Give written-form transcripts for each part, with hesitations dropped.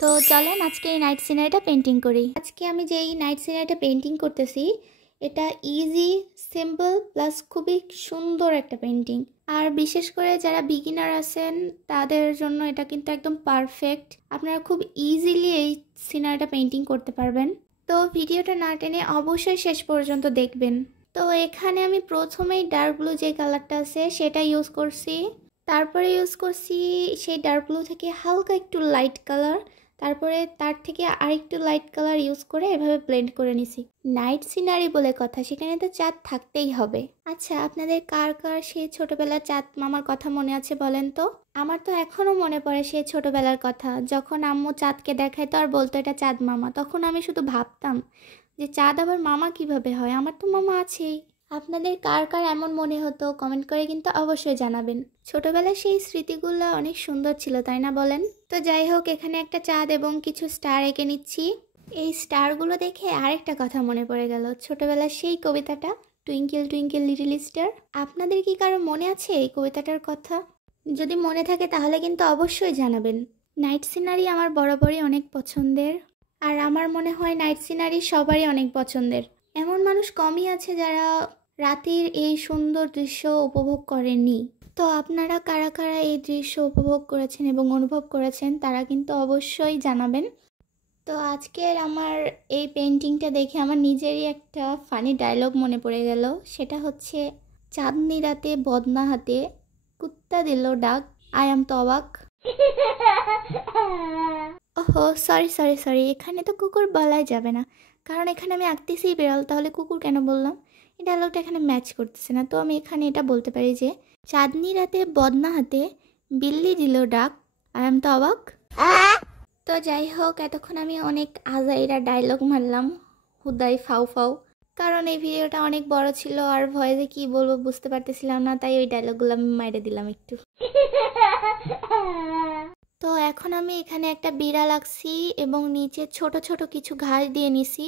তো চলেন আজকে এই নাইট সিনারিটা পেন্টিং করি। আজকে আমি যে এই নাইট সিনারিটা পেন্টিং করতেছি এটা ইজি, সিম্পল প্লাস খুবই সুন্দর একটা পেন্টিং। আর বিশেষ করে যারা বিগিনার আছেন তাদের জন্য এটা কিন্তু একদম পারফেক্ট। আপনারা খুব ইজিলি এই সিনারিটা পেন্টিং করতে পারবেন। তো ভিডিওটা না টেনে অবশ্যই শেষ পর্যন্ত দেখবেন। তো এখানে আমি প্রথমেই ডার্ক ব্লু যে কালারটা আছে সেটা ইউজ করছি, তারপরে ইউজ করছি সেই ডার্ক ব্লু থেকে হালকা একটু লাইট কালার, তারপরে তার থেকে আরেকটু লাইট কালার ইউজ করে এভাবে ব্লেন্ড করে নিছি। নাইট সিনারি বলে কথা, সেখানে তো চাঁদ থাকতেই হবে। আচ্ছা, আপনাদের কার কার সেই ছোটবেলার চাঁদ মামার কথা মনে আছে বলেন তো? আমার তো এখনো মনে পড়ে সেই ছোটবেলার কথা, যখন আম্মু চাঁদকে দেখাইতো আর বলতো এটা চাঁদ মামা, তখন আমি শুধু ভাবতাম যে চাঁদ আবার মামা কিভাবে হয়, আমার তো মামা আছেই। আপনাদের কার কার এমন মনে হতো কমেন্ট করে কিন্তু অবশ্যই জানাবেন। ছোটবেলার সেই স্মৃতিগুলো অনেক সুন্দর ছিল, তাই না বলেন? তো যাই হোক, এখানে একটা চাঁদ এবং কিছু স্টার এঁকে নিচ্ছি। এই স্টারগুলো দেখে আরেকটা কথা মনে পড়ে গেল, ছোটবেলার সেই কবিতাটা, টুইঙ্কেল টুইঙ্কেল লিটল স্টার। আপনাদের কি কারো মনে আছে এই কবিতাটার কথা? যদি মনে থাকে তাহলে কিন্তু অবশ্যই জানাবেন। নাইট সিনারি আমার বরাবরই অনেক পছন্দের, আর আমার মনে হয় নাইট সিনারি সবারই অনেক পছন্দের। এমন মানুষ কমই আছে যারা রাতের এই সুন্দর দৃশ্য উপভোগ করেননি। তো আপনারা কারা কারা এই দৃশ্য উপভোগ করেছেন এবং অনুভব করেছেন তারা কিন্তু অবশ্যই জানাবেন। তো আজকের আমার এই পেন্টিংটা দেখে আমার নিজেরই একটা ফানি ডায়লগ মনে পড়ে গেল। সেটা হচ্ছে, চাঁদনি রাতে বদনা হাতে কুত্তা দিল ডাক, আই এম তো অবাক। ওহো, সরি সরি সরি, এখানে তো কুকুর বলাই যাবে না, কারণ এখানে আমি আঁকতেছি বিড়াল, তাহলে কুকুর কেন বললাম? এই ডায়লগটা এখানে ম্যাচ করতেছে না। তো আমি এখানে এটা বলতে পারি যে, চাঁদনি রাতে বদনা হাতে বিল্লি দিল ডাক, আই এম তো অবাক। তো যাই হোক, এতক্ষণ আমি অনেক আজাইরা ডায়লগ মারলাম, হুদাই ফাউ ফাউ, কারণ এই ভিডিওটা অনেক বড় ছিল আর ভয়েসে কি বলবো বুঝতে পারতেছিলাম না, তাই ওই ডায়লগগুলো আমি মাইরে দিলাম একটু। তো এখন আমি এখানে একটা বিড়াল আঁকছি এবং নিচে ছোট ছোট কিছু ঘাস দিয়ে নিছি।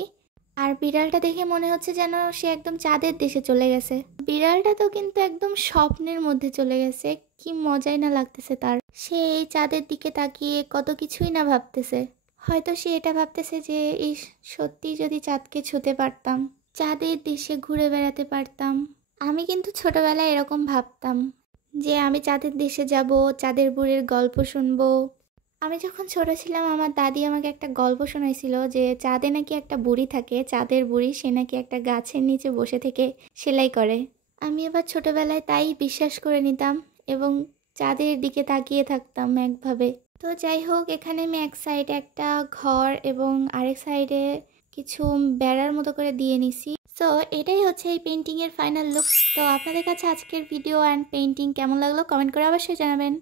আর বিড়ালটা দেখে মনে হচ্ছে যেন সে একদম চাঁদের দেশে চলে গেছে। বিড়ালটা তো কিন্তু একদম স্বপ্নের মধ্যে চলে গেছে, কি মজাই না লাগতেছে তার। সে এই চাঁদের দিকে তাকিয়ে কত কিছুই না ভাবতেছে। হয়তো সে এটা ভাবতেছে যে এই সত্যি যদি চাঁদকে ছুঁতে পারতাম, চাঁদের দেশে ঘুরে বেড়াতে পারতাম। আমি কিন্তু ছোটবেলায় এরকম ভাবতাম যে আমি চাঁদের দেশে যাব, চাঁদের বুড়ির গল্প শুনবো। আমি যখন ছোট ছিলাম আমার দাদি আমাকে একটা গল্প শোনাইছিল যে চাঁদে নাকি একটা বুড়ি থাকে, চাঁদের বুড়ি, সে নাকি একটা গাছের নিচে বসে থেকে সেলাই করে। আমি এবার ছোটবেলায় তাই বিশ্বাস করে নিতাম এবং চাঁদের দিকে তাকিয়ে থাকতাম একভাবে। তো যাই হোক, এখানে আমি এক সাইডে একটা ঘর এবং আরেক সাইডে কিছু বেড়ার মতো করে দিয়ে নিছি। সো এটাই হচ্ছে এই পেন্টিংয়ের ফাইনাল লুক। তো আপনাদের কাছে আজকের ভিডিও অ্যান্ড পেন্টিং কেমন লাগলো কমেন্ট করে অবশ্যই জানাবেন।